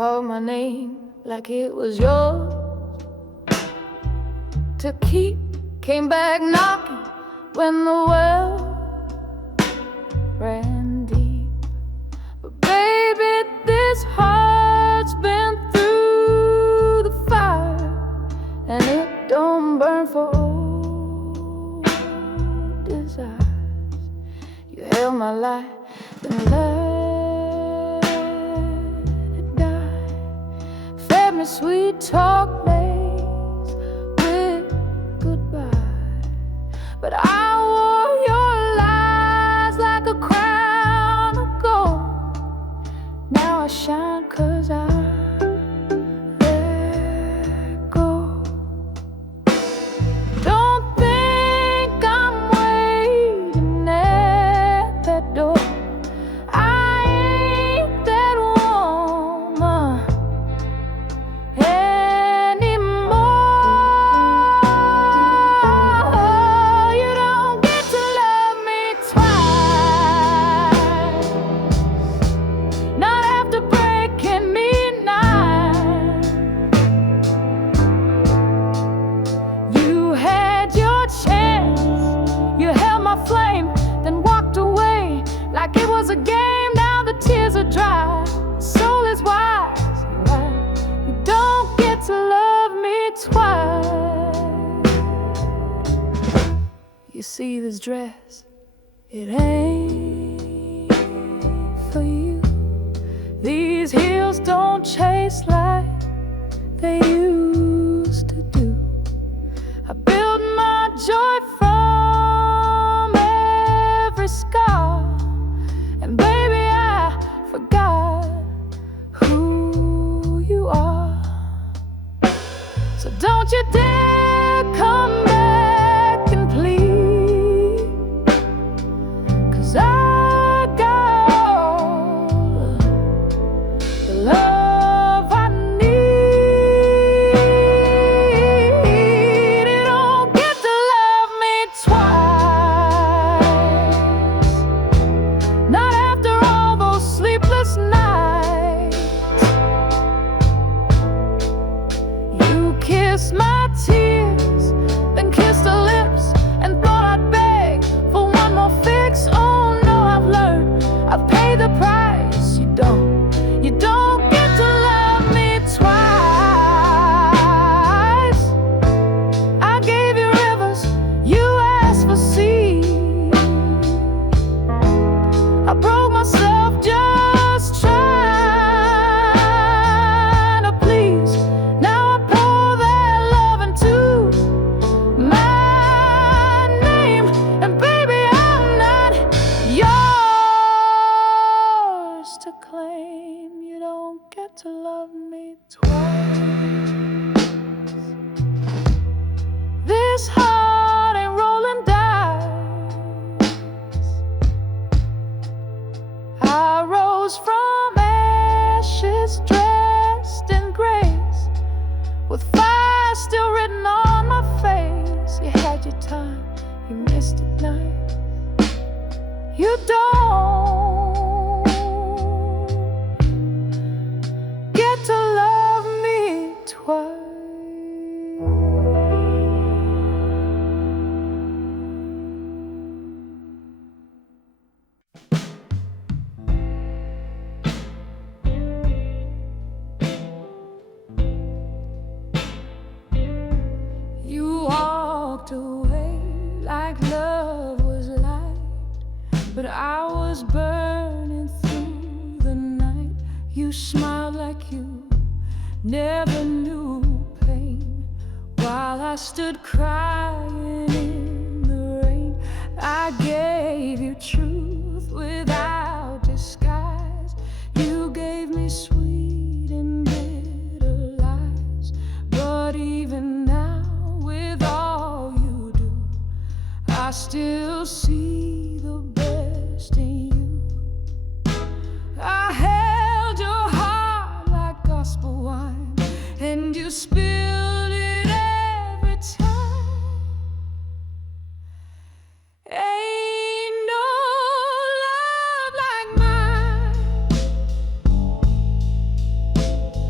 called my name like it was yours to keep. Came back knocking when the well ran deep. But baby, this heart's been through the fire, and it don't burn for old desires. You held my life, then let it die. Fed me sweet talk laced with goodbye. But I wore your lies like a crown of gold. Now I shine 'cause I let go. Don't think I'm waiting at that door. I ain't that woman anymore. You don't get to love me twice, not after breaking me now. You had your chance, you held my flame, then walked away like it was a game. Now the tears are dry, soul is wise, right? You don't get to love me twice. You see this dress, it ain't for you. These heels don't chase like they used to do. I built my joy from every scar, and baby, I forgot who you are. So don't you dare come back and plead, 'cause I got all the love I need. You don't get to love me twice, not after all those sleepless nights. You kissed my tears, then kissed her lips, and thought I'd beg for one more fix. Oh no, I've learned, I've paid the price. You don't get to love me twice. I gave you rivers, you asked for seas. I broke myself just trying to please. Now I pour that love into my name, and baby, I'm not yours to claim. You don't get to love me twice. This heart ain't rolling dice. I rose from ashes, dressed in grace, with fire still written on my face. You had your time, you missed it night. You don't get to love me twice. You walked away like love was light, but I was burning through the night. You smiled like you never knew pain, while I stood crying in the rain. I gave you truth without disguise. You gave me sweet and bitter lies. But even now, with all you do, I still see the best in you. I held your heart like gospel wine, and you spilled it every time. Ain't no love like mine.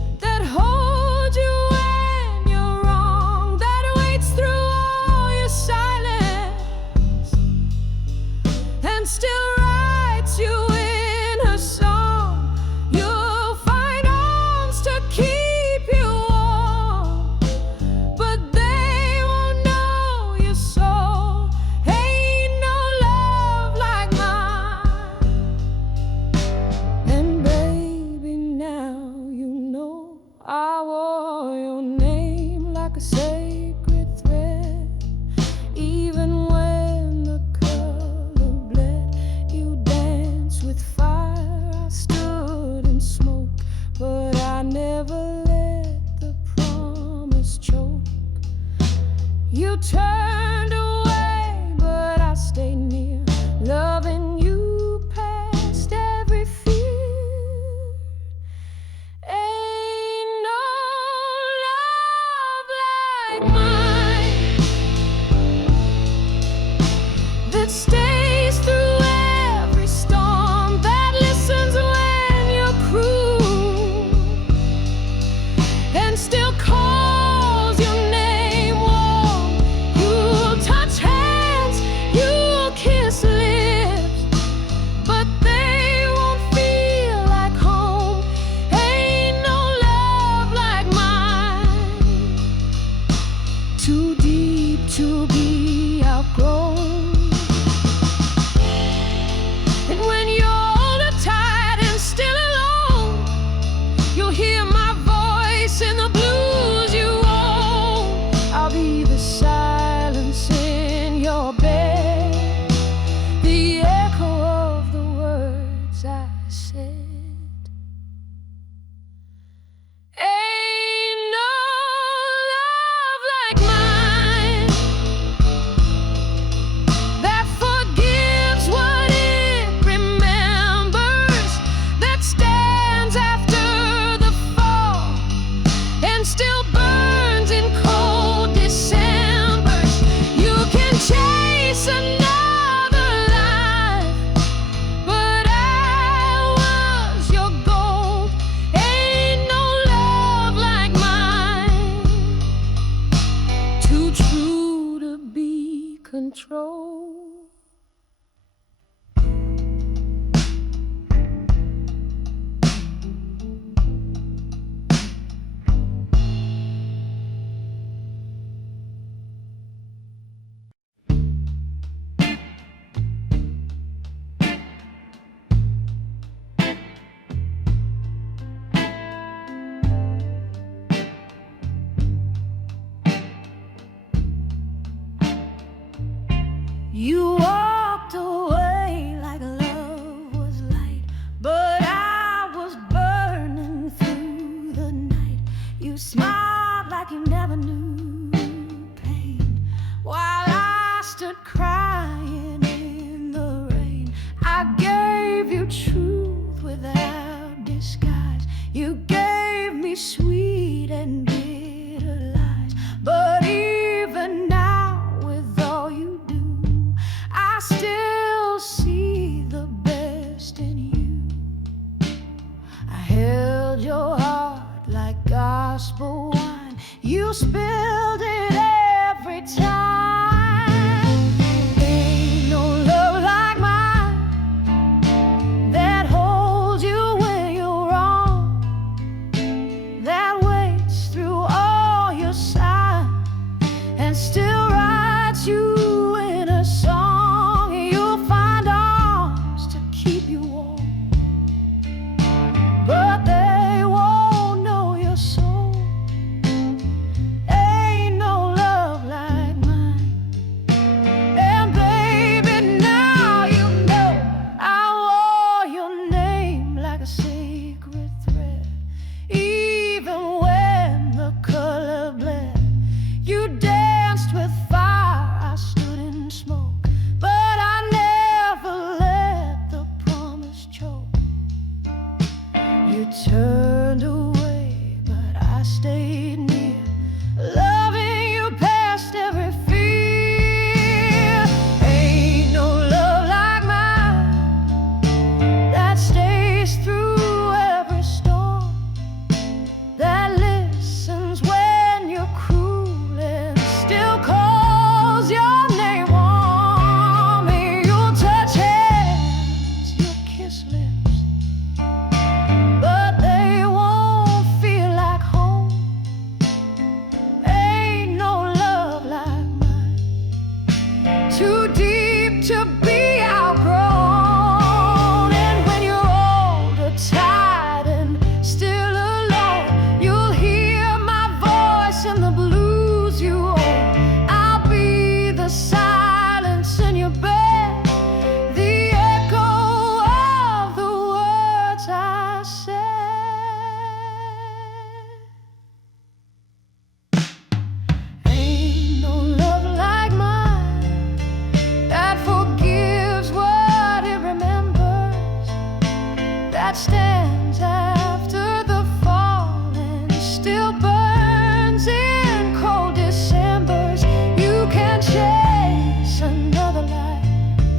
that stays through every storm, that listens when you're cruel, and still calls your name warm. You'll touch hands, you'll kiss lips, but they won't feel like home. Ain't no love like mine, too deep to be outgrown. And when you're older, tired, and still alone, you'll hear my voice in the blues you own. I'll be the silence in your bed, the echo of the words I said. Ain't no love like mine, that forgives what it remembers, that stands after the fall and still burns in cold Decembers. You can chase another life, but I was your gold. Ain't no love like mine, too true to be controlled. You walked away like love was light, but I was burning through the night. You smiled like you never knew pain, while I stood crying in the rain. I gave you truth without disguise. You gave me sweet and bitter lies, but even now, with all you do, I still see the best in you. I held your heart like gospel wine. You spilled it every time. Ain't no love like mine, that holds you when you're wrong, that waits through all your signs and still writes you in a song. You'll find arms to keep you warm, but they won't know your soul. Ain't no love like mine. And baby, now you know I wore your name like a sacred thread. Even when the color bled, you danced with fire, I stood in smoke, but I never let the promise choke. You turned away, but I stayed near, loving you past every fear. Ain't no love like mine, that stays through every storm, that listens when you're cruel and still calls your name warm. You'll touch hands, you'll kiss lips, but they won't feel like home. Ain't no love like mine, too deep to be outgrown. And when you're older, tired, and still alone, you'll hear my voice in the blues you own. I'll be the silence in your bed, the echo of the words I said. Ain't no love like mine, that forgives what it remembers, that stands after the fall and still burns in cold Decembers. You can chase another life,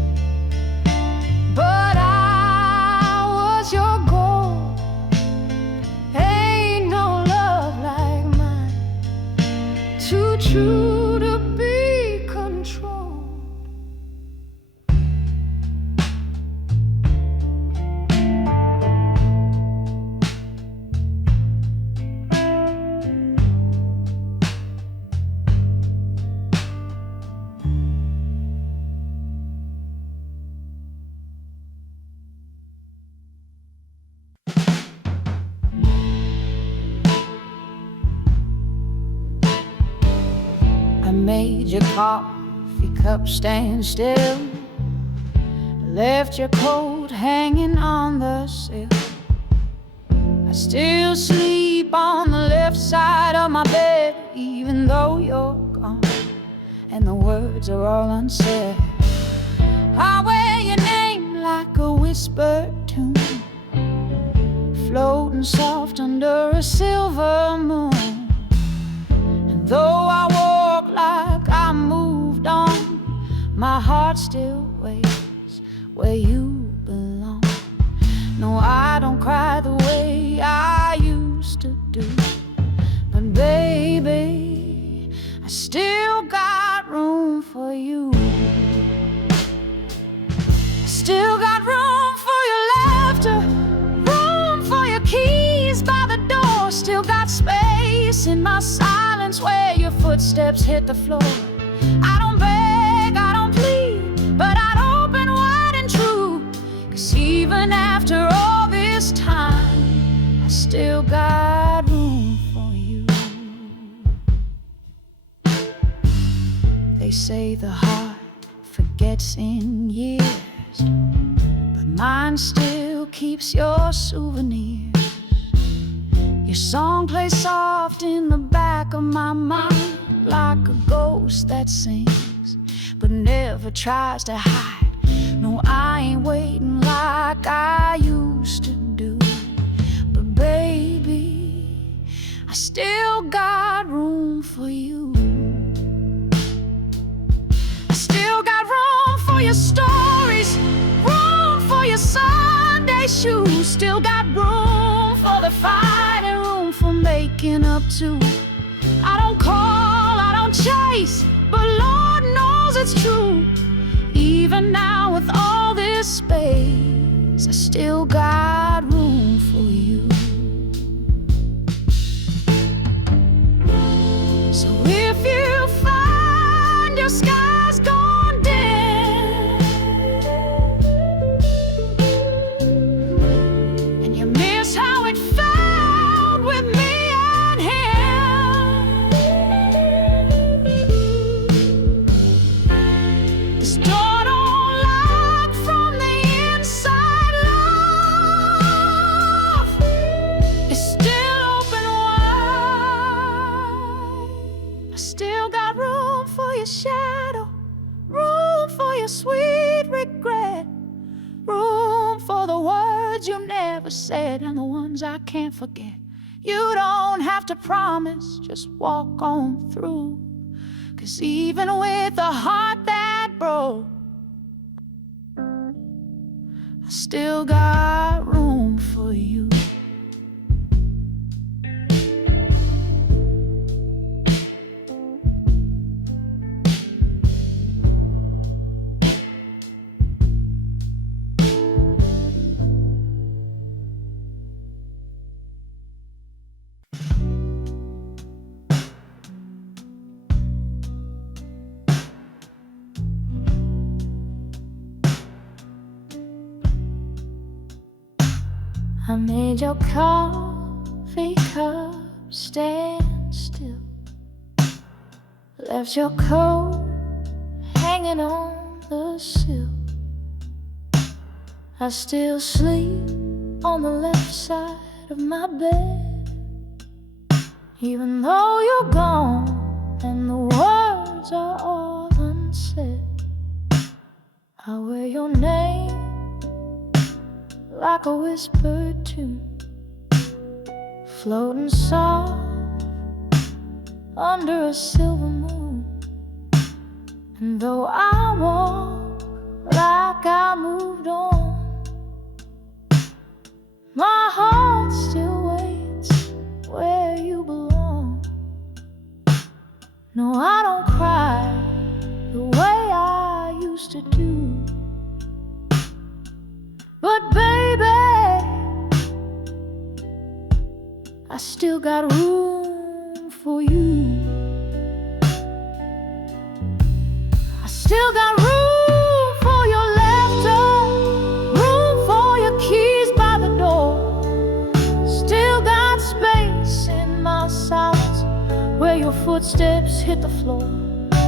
I made your coffee cup stand still, left your coat hanging on the sill. I still sleep on the left side of my bed, even though you're gone and the words are all unsaid. I wear your name like a whispered tune, floating soft under a silver moon. And though I walk like I moved on, my heart still waits where you belong. No, I don't cry the way I used to do, but baby, I still got room for you. I still got room for your laughter, room for your keys by the door. Still got space in my silence where your footsteps hit the floor. I don't beg, I don't plead, but I'd open wide and true, 'cause even after all this time, I still got room for you. They say the heart forgets in years, but mine still keeps your souvenirs. Your song plays soft in the back of my mind, like a ghost that sings but never tries to hide. No, I ain't waiting like I used to do, but baby, I still got room for you. I still got room for your stories, room for your Sunday shoes. Still got room for the fight and room for making up too. I don't call, I don't chase, but Lord knows it's true. Even now with all this space, I still got room for you. So if you find your sky's gone dim and you miss how it felt with me and him, this door don't lock from the inside. Love is still open wide. I still got room for your shadow, room for your sweet regret, room for the words you never said and the ones I can't forget. You don't have to promise, just walk on through, 'cause even with a heart that broke, I still got room for you. I made your coffee cup stand still, left your coat hanging on the sill. I still sleep on the left side of my bed, even though you're gone and the words are all unsaid. I wear your name like a whispered tune, floating soft under a silver moon. And though I walk like I moved on, my heart still waits where you belong. No, I don't cry the way I used to do, but baby, I still got room for you. I still got room for your laughter, room for your keys by the door. Still got space in my silence where your footsteps hit the floor.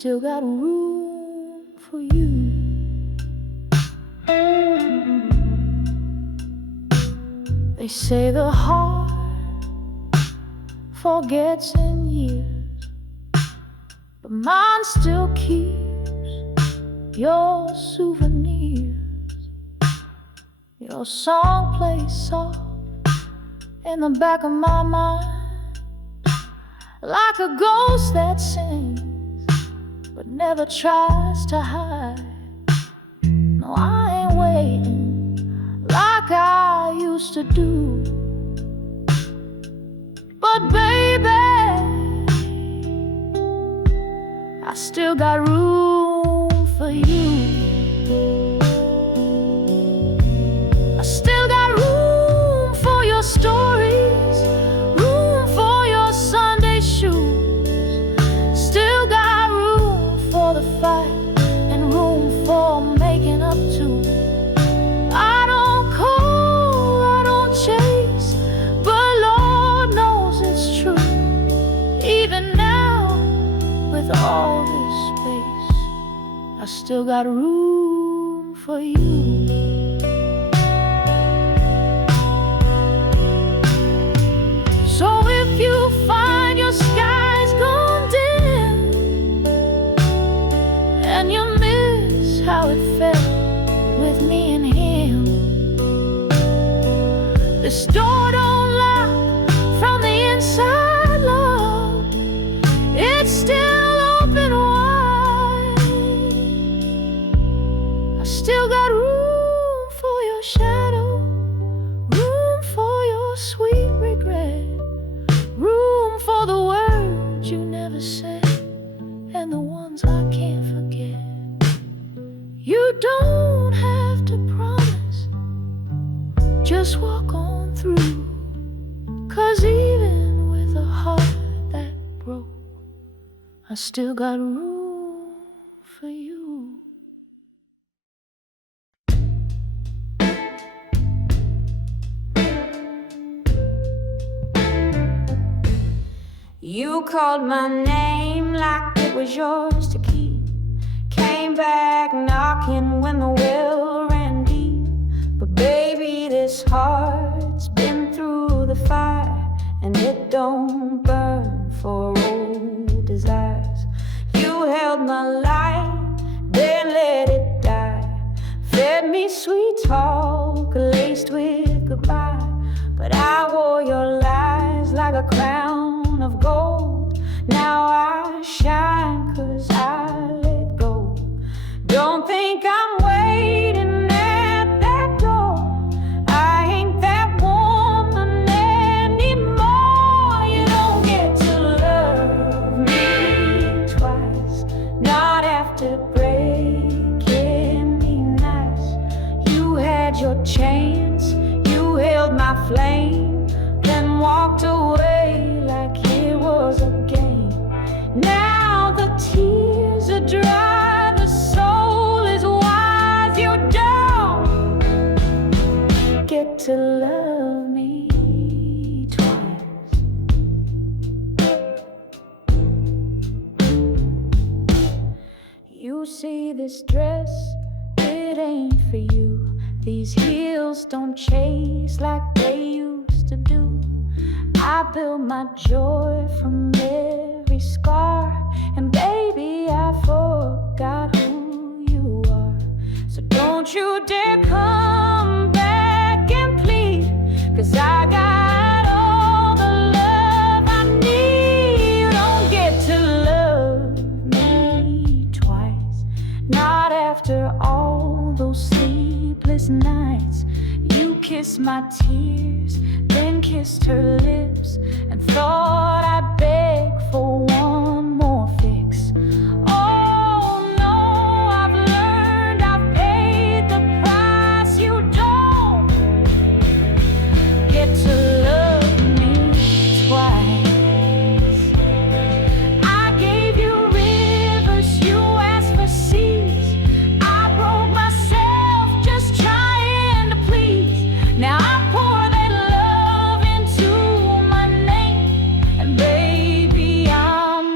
still got room for you. They say the heart forgets in years, but mine still keeps your souvenirs. Your song plays soft in the back of my mind, like a ghost that sings but never tries to hide. No, I ain't waiting like I used to do, but baby, I still got room for you. I still got room for your stories, room for your Sunday shoes. Still got room for the fight and room for making up to. I don't call, I don't chase, but Lord knows it's true. Even now, with all this space, I still got room for you. So if you find your sky's gone dim and you miss how it felt with me and him, this door don't lock from the inside, love. It's still open wide. I still got room for your shadow, room for your sweet regret, room for the words you never said and the ones I can't forget. You don't have to promise, just walk on through. 'Cause even with a heart that broke, I still got room for you. You called my name like it was yours to keep. Came back knocking when the well ran deep. But baby, this heart's been through the fire, and it don't burn for old desires. You held my light, then let it die. Fed me sweet talk laced with goodbye. But I wore your lies like a crown of gold. Now I shine 'cause I let go. Don't think I'm waiting at that door. I ain't that woman anymore. You don't get to love me twice, not after breaking me nice. You had your chance, you held my flame, then walked away like it was a game. Now the tears are dry, the soul is wise. You don't get to love me twice. You see this dress, it ain't for you. These heels don't chase like they used to do. I built my joy from every scar, and baby, I forgot who you are. So don't you dare come back and plead, 'cause I got all the love I need. You don't get to love me twice, not after all those sleepless nights. You kissed my tears, then kissed her lips, and thought I'd beg for one more fix. Oh no, I've learned, I've paid the price. You don't get to love me twice. I gave you rivers, you asked for seas. I broke myself just trying to please. Now I pour that love into my name, and baby, I'm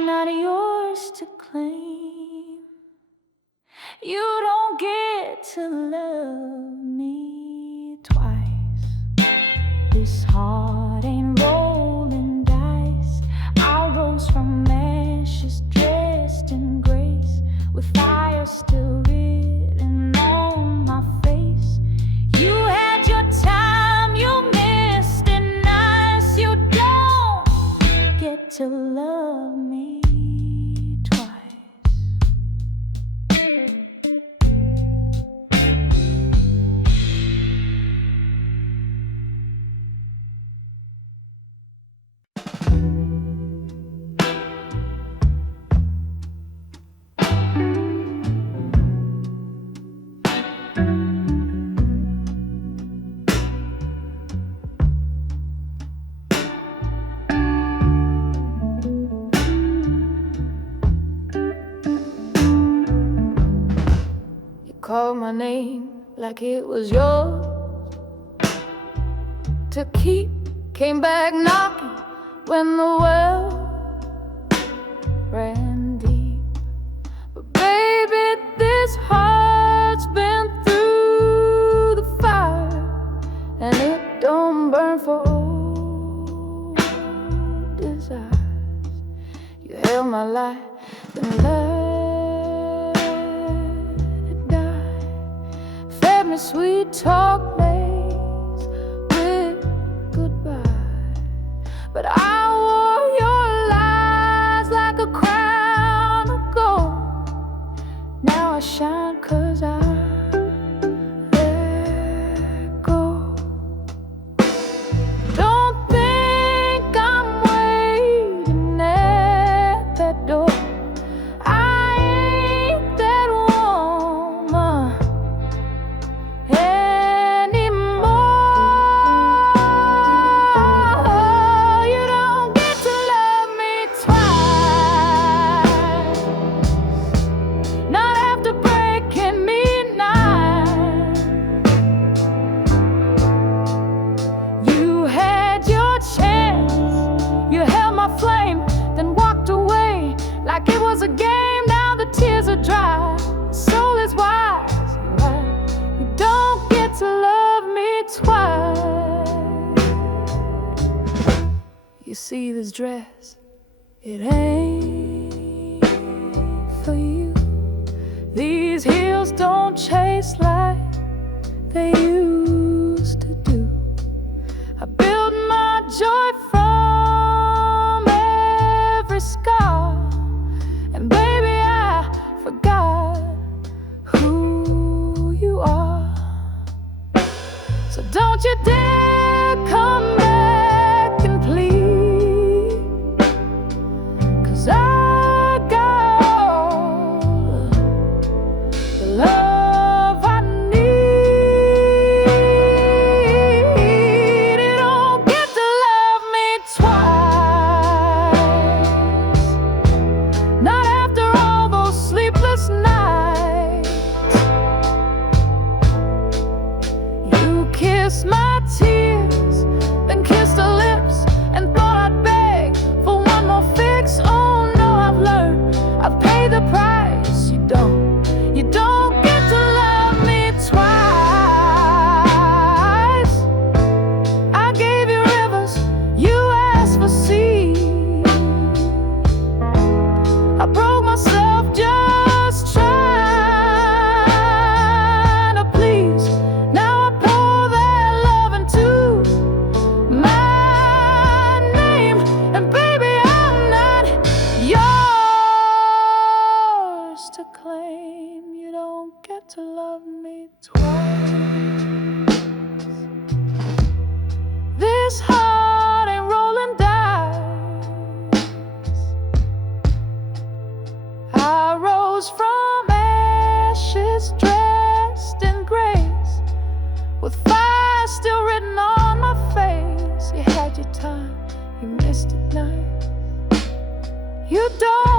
This heart ain't rolling dice. I rose from ashes, dressed in grace, with fire still written on my face. You had your time, you missed it nice. You don't get to love me twice. Called my name like it was yours to keep. Came back knocking when the well ran deep. But baby, this heart's been through the fire, and it don't burn for old desires. You held my life, then fed me sweet talk lace with goodbye. But I wore your lies like a crown of gold. Now I shine 'cause I let go. Don't think I'm waiting at that door. I ain't that woman flame, then walked away like it was a game. Now the tears are dry, soul is wise, right? You don't get to love me twice. You see this dress, it ain't for you. These heels don't chase like they used to do. I built my joy from scar, and baby, I forgot who you are. So don't you dare come back and plead, 'cause I got all the love I need. You don't get to love me twice. Kissed my tears, then kissed her lips, and thought I'd beg for one more fix. Oh no, I've learned, I've paid the price. You don't get to love me twice. I gave you rivers, you asked for seas. I broke myself just trying to please. Now I pour that love into my name, and baby, I'm not yours to claim. You don't get to love me twice. This heart ain't rolling dice. I rose from ashes, dressed in grace, with fire still written on my face. You had your time, you missed it night. You don't